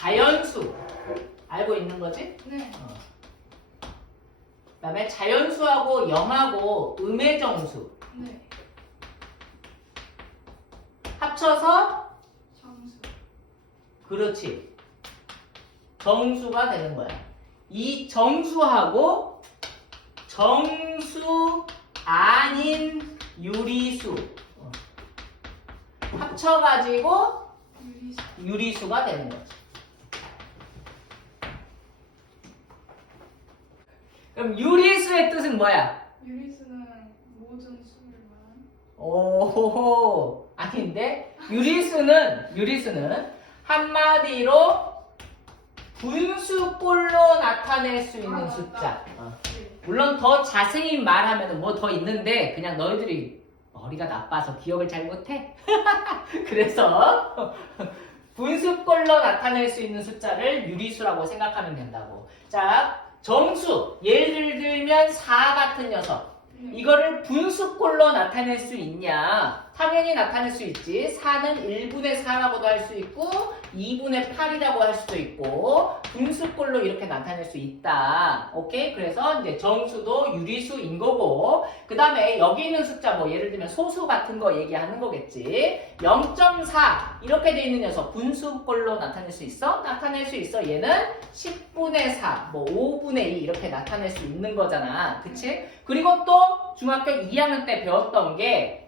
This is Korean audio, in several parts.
자연수 알고 있는 거지? 네. 어. 그다음에 자연수하고 영하고 음의 정수 네. 합쳐서 정수. 그렇지 정수가 되는 거야. 이 정수하고 정수 아닌 유리수 어. 합쳐가지고 유리수. 유리수가 되는 거지. 그럼 유리수의 뜻은 뭐야? 유리수는 모든 수를 말하는. 오호호 아닌데 유리수는 유리수는 한마디로 분수꼴로 나타낼 수 있는 아, 맞다. 숫자. 어. 네. 물론 더 자세히 말하면 뭐 더 있는데 그냥 너희들이 머리가 나빠서 기억을 잘 못해. 그래서 분수꼴로 나타낼 수 있는 숫자를 유리수라고 생각하면 된다고. 자, 정수. 예를 들면 4 같은 녀석. 네. 이거를 분수꼴로 나타낼 수 있냐? 당연히 나타낼 수 있지. 4는 1분의 4라고도 할 수 있고, 2분의 8이라고 할 수도 있고, 분수꼴로 이렇게 나타낼 수 있다. 오케이? 그래서 이제 정수도 유리수인 거고, 그 다음에 여기 있는 숫자, 뭐 예를 들면 소수 같은 거 얘기하는 거겠지. 0.4 이렇게 돼 있는 녀석 분수꼴로 나타낼 수 있어? 나타낼 수 있어. 얘는 10분의 4, 뭐 5분의 2 이렇게 나타낼 수 있는 거잖아. 그치? 그리고 또 중학교 2학년 때 배웠던 게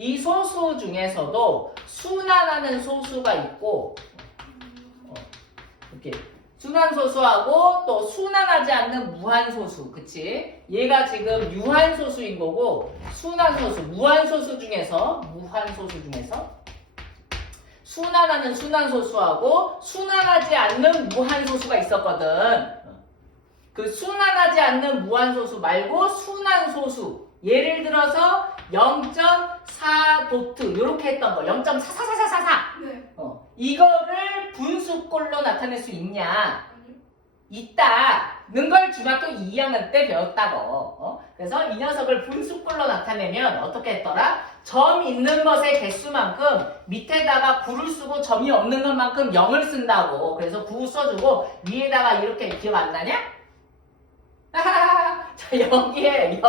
이 소수 중에서도 순환하는 소수가 있고 어, 이렇게 순환 소수하고 또 순환하지 않는 무한 소수, 그치? 얘가 지금 유한 소수인 거고 순환 소수, 무한 소수 중에서 무한 소수 중에서 순환하는 순환 소수하고 순환하지 않는 무한 소수가 있었거든. 그 순환하지 않는 무한 소수 말고 순환 소수. 예를 들어서 0.4 도트 이렇게 했던 거 0.44444 네. 어, 이거를 분수꼴로 나타낼 수 있냐? 있다는 걸 중학교 2학년 때 배웠다고. 어? 그래서 이 녀석을 분수꼴로 나타내면 어떻게 했더라? 점 있는 것의 개수만큼 밑에다가 9를 쓰고 점이 없는 것만큼 0을 쓴다고. 그래서 9 써주고 위에다가 이렇게 기억 안 나냐? 자 여기에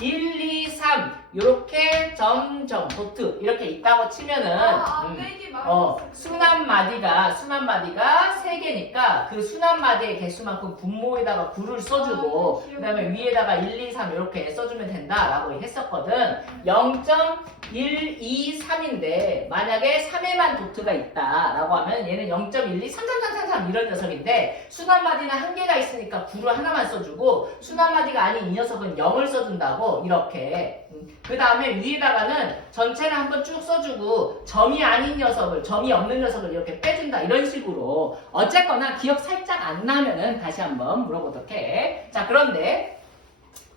0. 0.123 이렇게 점점 도트 이렇게 있다고 치면은 아, 아, 음, 어. 순환 마디가 순환 마디가 세 개니까 그 순환 마디의 개수만큼 분모에다가 9를 써주고 아, 네, 그다음에. 위에다가 1, 2, 3 이렇게 써주면 된다라고 했었거든. 0.123인데 만약에 3에만 도트가 있다라고 하면 얘는 0.12, 3, 3, 3, 3, 3 이런 녀석인데 순환 마디는 한 개가 있으니까 9를 하나만 써주고 순환 마디가 아닌 이 녀석은 0을 써준다고 이렇게. 그 다음에 위에다가는 전체를 한번 쭉 써주고 점이 아닌 녀석을 점이 없는 녀석을 이렇게 빼준다 이런 식으로 어쨌거나 기억 살짝 안 나면은 다시 한번 물어보도록 해. 자 그런데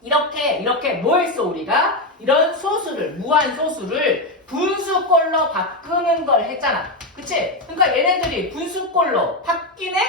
이렇게 이렇게 뭐 했어 우리가 이런 소수를 무한 소수를 분수꼴로 바꾸는 걸 했잖아. 그치? 그러니까 얘네들이 분수꼴로 바뀌네?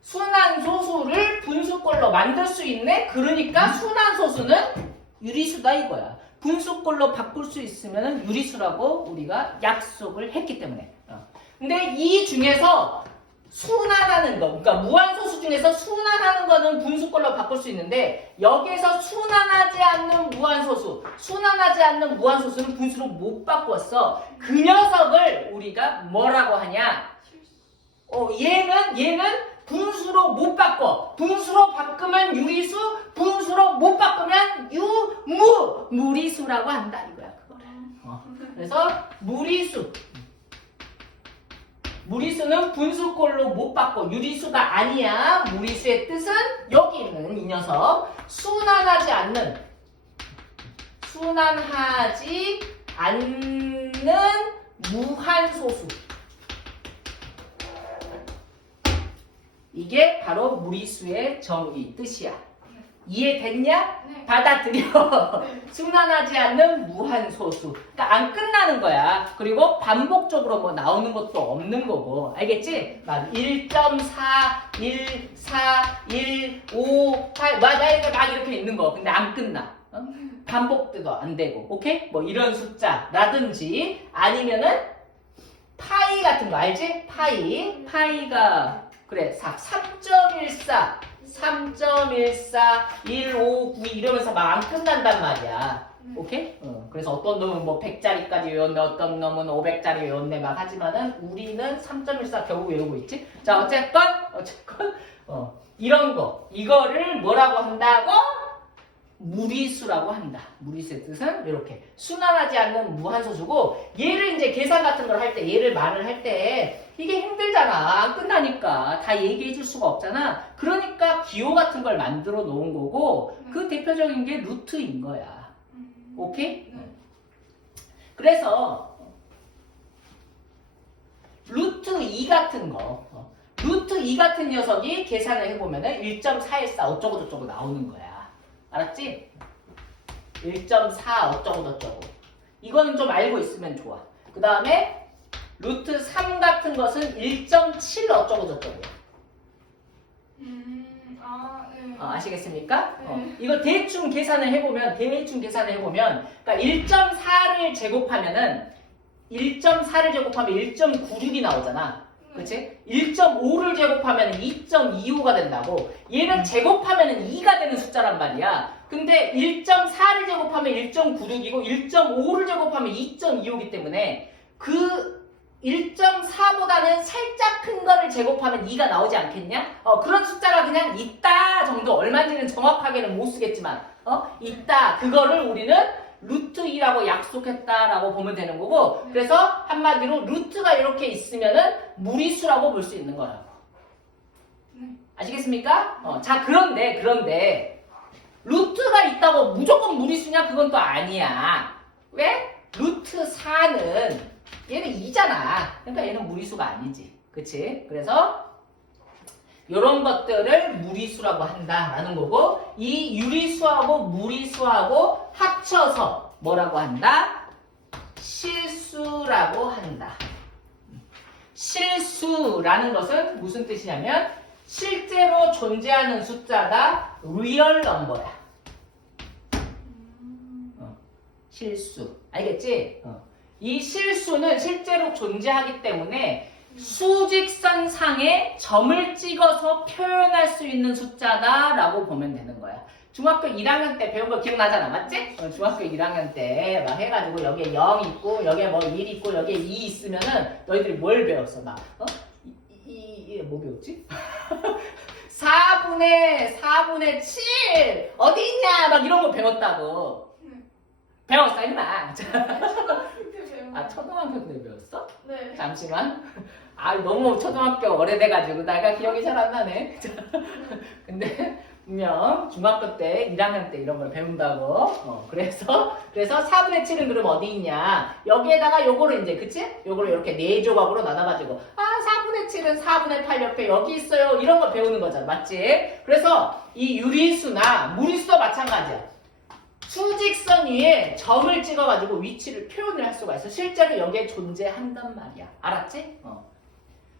순환 소수를 분수꼴로 만들 수 있네? 그러니까 순환 소수는 유리수다 이거야. 분수꼴로 바꿀 수 있으면 유리수라고 우리가 약속을 했기 때문에. 어. 근데 이 중에서 순환하는 거, 그러니까 무한소수 중에서 순환하는 거는 분수꼴로 바꿀 수 있는데 여기에서 순환하지 않는 무한소수, 순환하지 않는 무한소수는 분수로 못 바꿨어. 그 녀석을 우리가 뭐라고 하냐? 어, 얘는 얘는 분수로 못 바꿔. 분수로 바꾸면 유리수, 분수로 못 바꾸면 유무 무리수라고 한다 이거야. 그거를. 어. 그래서 무리수. 무리수는 분수꼴로 못 바꿔. 유리수가 아니야. 무리수의 뜻은 여기 있는 이 녀석. 순환하지 않는. 순환하지 않는 무한소수. 이게 바로 무리수의 정의 뜻이야. 이해됐냐? 네. 받아들여. 네. 순환하지 않는 무한 소수. 그러니까 안 끝나는 거야. 그리고 반복적으로 뭐 나오는 것도 없는 거고. 알겠지? 막 1.4, 1, 4, 1, 5, 8, 막 이렇게 막 이렇게 있는 거. 근데 안 끝나. 어? 반복도 안 되고. 오케이? 뭐 이런 숫자라든지 아니면은 파이 같은 거 알지? 파이. 파이가 그래 4, 3.14 3.14 159 이러면서 막안 끝난단 말이야. 네. 오케이? 어, 그래서 어떤 놈은 뭐 100짜리까지 외웠네, 어떤 놈은 500짜리 외웠네 막 하지만은 우리는 3.14 겨우 외우고 있지. 자, 어쨌건 어쨌건 어, 이런 거 이거를 뭐라고 한다고? 무리수라고 한다. 무리수의 뜻은 이렇게 순환하지 않는 무한소수고 얘를 이제 계산 같은 걸 할 때 얘를 말을 할 때 이게 힘들잖아. 안 끝나니까 다 얘기해 줄 수가 없잖아. 그러니까 기호 같은 걸 만들어 놓은 거고 그 대표적인 게 루트인 거야. 음. 오케이? 네. 그래서 루트 2 같은 거 어, 루트 2 같은 녀석이 계산을 해보면 은 1.414 어쩌고 저쩌고 나오는 거야 알았지? 1.4 어쩌고 저쩌고 이거는 좀 알고 있으면 좋아 그 다음에 루트 3 같은 것은 1.7 어쩌고 저쩌고 음. 아, 네. 어, 아시겠습니까? 어, 네. 이거 대충 계산을 해보면 대충 계산을 해보면 그러니까 1.4를 제곱하면은 1.4를 제곱하면 1.96이 나오잖아. 네. 그치? 1.5를 제곱하면 2.25가 된다고. 얘는 제곱하면 2가 되는 숫자란 말이야. 근데 1.4를 제곱하면 1.96이고 1.5를 제곱하면 2.25이기 때문에 그 1.4보다는 살짝 큰 거를 제곱하면 2가 나오지 않겠냐? 어, 그런 숫자가 그냥 있다 정도 얼마인지는 정확하게는 못 쓰겠지만 어? 있다. 그거를 우리는 루트 2라고 약속했다라고 보면 되는 거고 그래서 한마디로 루트가 이렇게 있으면은 무리수라고 볼 수 있는 거라고. 네. 아시겠습니까? 어, 자 그런데 그런데 루트가 있다고 무조건 무리수냐? 그건 또 아니야. 왜? 루트 4는 얘는 2잖아. 그러니까 얘는 무리수가 아니지. 그치? 그래서 이런 것들을 무리수라고 한다라는 거고 이 유리수하고 무리수하고 합쳐서 뭐라고 한다? 실수라고 한다. 실수라는 것은 무슨 뜻이냐면 실제로 존재하는 숫자가 리얼 넘버야. 음. 실수. 알겠지? 어. 이 실수는 실제로 존재하기 때문에 수직선상에 점을 찍어서 표현할 수 있는 숫자다라고 보면 되는 거야. 중학교 1학년 때 배운 거 기억나잖아, 맞지? 어, 중학교 1학년 때 막 해가지고 여기에 0 있고 여기에 뭐 1 있고 여기에 2 있으면은 너희들이 뭘 배웠어? 막 어? 이, 이, 이, 뭐 배웠지? 4분의 4분의 7 어디 있냐? 막 이런 거 배웠다고. 네. 배웠어, 임마. 그때 배운 아 초등학교 때 배웠어? 네. 잠시만. 아 너무 초등학교 오래돼가지고 내가 기억이 잘 안 나네. 근데 분명 중학교 때 1학년 때 이런 걸 배운다고. 어, 그래서 그래서 4분의 7은 그럼 어디 있냐? 여기에다가 요거를 이제 그치? 요거를 이렇게 네 조각으로 나눠가지고 아 4분의 7은 4분의 8 옆에 여기 있어요. 이런 걸 배우는 거잖아, 맞지? 그래서 이 유리수나 무리수도 마찬가지야. 수직선 위에 점을 찍어가지고 위치를 표현을 할 수가 있어. 실제로 여기에 존재한단 말이야. 알았지? 어.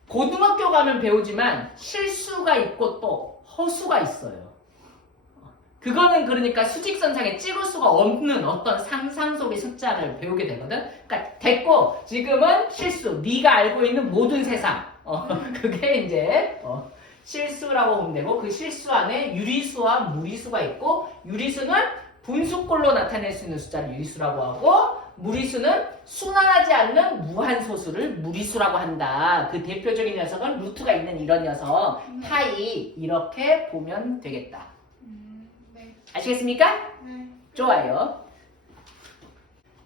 고등학교 가면 배우지만 실수가 있고 또 허수가 있어요. 어. 그거는 그러니까 수직선상에 찍을 수가 없는 어떤 상상 속의 숫자를 배우게 되거든. 그러니까 됐고 지금은 실수. 네가 알고 있는 모든 세상. 어, 그게 이제 어, 실수라고 보면 되고 그 실수 안에 유리수와 무리수가 있고 유리수는 분수꼴로 나타낼 수 있는 숫자를 유리수라고 하고 무리수는 순환하지 않는 무한소수를 무리수라고 한다. 그 대표적인 녀석은 루트가 있는 이런 녀석 파이 이렇게 보면 되겠다. 아시겠습니까? 네. 좋아요.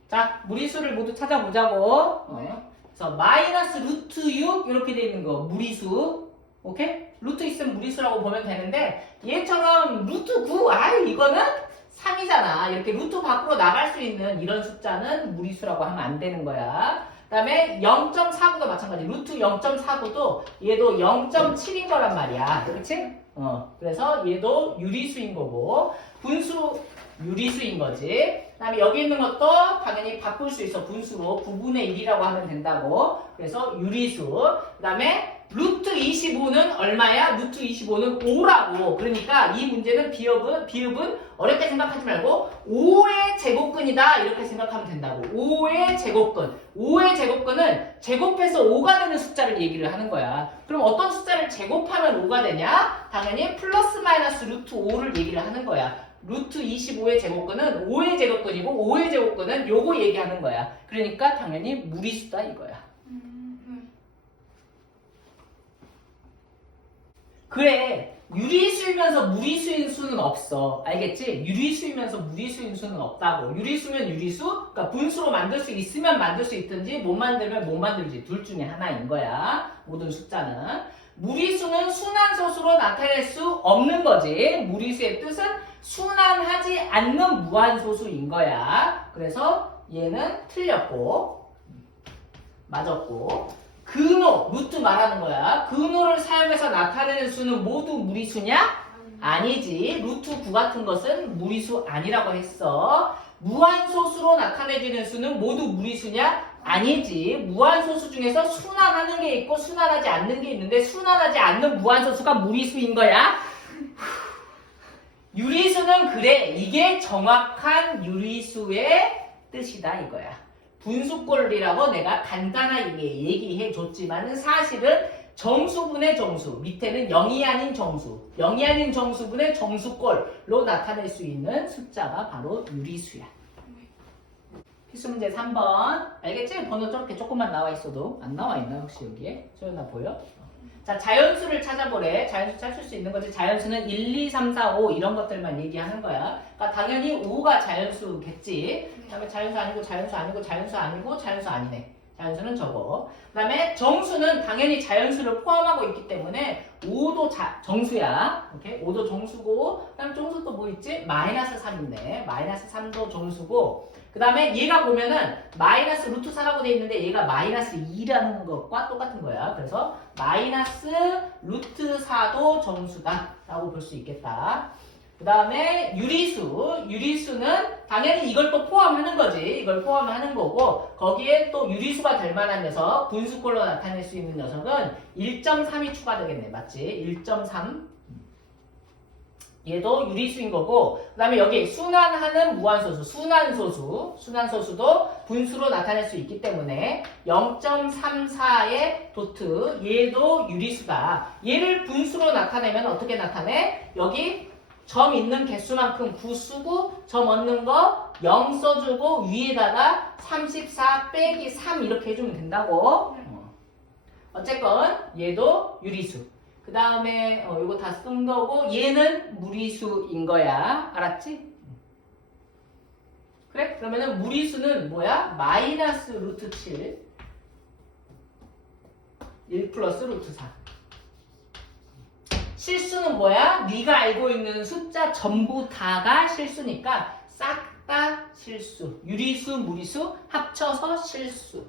자, 무리수를 모두 찾아보자고. 어. 네. 그래서 마이너스 루트 6 이렇게 돼 있는 거 무리수. 오케이? 루트 있으면 무리수라고 보면 되는데 얘처럼 루트 9, 아이 이거는 3이잖아. 이렇게 루트 밖으로 나갈 수 있는 이런 숫자는 무리수라고 하면 안 되는 거야. 그 다음에 0.49도 마찬가지. 루트 0.49도 얘도 0.7인 거란 말이야. 그렇지? 어. 그래서 얘도 유리수인 거고 분수 유리수인 거지. 그 다음에 여기 있는 것도 당연히 바꿀 수 있어. 분수로 9분의 1이라고 하면 된다고. 그래서 유리수. 그 다음에 루트 25는 얼마야? 루트 25는 5라고. 그러니까 이 문제는 비읍은, 비읍은 어렵게 생각하지 말고 5의 제곱근이다. 이렇게 생각 생각하면 된다고. 5의 제곱근. 5의 제곱근은 제곱해서 5가 되는 숫자를 얘기를 하는 거야. 그럼 어떤 숫자를 제곱하면 5가 되냐? 당연히 플러스 마이너스 루트 5를 얘기를 하는 거야. 루트 25의 제곱근은 5의 제곱근이고 5의 제곱근은 요거 얘기하는 거야. 그러니까 당연히 무리수다 이거야. 음, 네. 그래 유리수이면서 무리수인 수는 없어. 알겠지? 유리수이면서 무리수인 수는 없다고. 유리수면 유리수 그러니까 분수로 만들 수 있으면 만들 수 있든지 못 만들면 못 만들지. 둘 중에 하나인 거야. 모든 숫자는. 무리수는 순환소수로 나타낼 수 없는 거지. 무리수의 뜻은 순환하지 않는 무한소수인 거야. 그래서 얘는 틀렸고 맞았고 근호, 루트 말하는 거야. 근호를 사용해서 나타내는 수는 모두 무리수냐? 아니지. 루트 9 같은 것은 무리수 아니라고 했어. 무한소수로 나타내지는 수는 모두 무리수냐? 아니지. 무한소수 중에서 순환하는 게 있고 순환하지 않는 게 있는데 순환하지 않는 무한소수가 무리수인 거야. 유리수는 그래. 이게 정확한 유리수의 뜻이다 이거야. 분수꼴이라고 내가 간단하게 얘기해 줬지만은 사실은 정수분의 정수 밑에는 0이 아닌 정수 0이 아닌 정수분의 정수꼴로 나타낼 수 있는 숫자가 바로 유리수야 필수 문제 3번 알겠지? 번호 저렇게 조금만 나와 있어도 안 나와 있나 혹시 여기에? 소연아 보여? 자 자연수를 찾아보래 자연수 찾을 수 있는 거지 자연수는 1, 2, 3, 4, 5 이런 것들만 얘기하는 거야 그러니까 당연히 5가 자연수겠지 그 다음에 자연수 아니고 자연수 아니고 자연수 아니고 자연수 아니네. 자연수는 저거. 그 다음에 정수는 당연히 자연수를 포함하고 있기 때문에 5도 자, 정수야. 오케이? 5도 정수고, 그 다음 정수 또 뭐 있지? 마이너스 3인데, 마이너스 3도 정수고, 그 다음에 얘가 보면은 마이너스 루트 4라고 돼 있는데 얘가 마이너스 2라는 것과 똑같은 거야. 그래서 마이너스 루트 4도 정수다. 라고 볼 수 있겠다. 그 다음에 유리수. 유리수는 당연히 이걸 또 포함하는 거지. 이걸 포함하는 거고, 거기에 또 유리수가 될 만한 녀석, 분수꼴로 나타낼 수 있는 녀석은 1.3이 추가되겠네. 맞지? 1.3. 얘도 유리수인 거고, 그 다음에 여기 순환하는 무한소수, 순환소수, 순환소수도 분수로 나타낼 수 있기 때문에 0.34의 도트, 얘도 유리수다. 얘를 분수로 나타내면 어떻게 나타내? 여기 점 있는 개수만큼 9 쓰고 점 얻는 거 0 써주고 위에다가 34 빼기 3 이렇게 해주면 된다고 어. 어쨌건 얘도 유리수 그 다음에 어, 이거 다 쓴 거고 얘는 무리수인 거야 알았지? 그래? 그러면은 무리수는 뭐야? 마이너스 루트 7 1 플러스 루트 4 실수는 뭐야? 네가 알고 있는 숫자 전부 다가 실수니까 싹 다 실수. 유리수, 무리수 합쳐서 실수.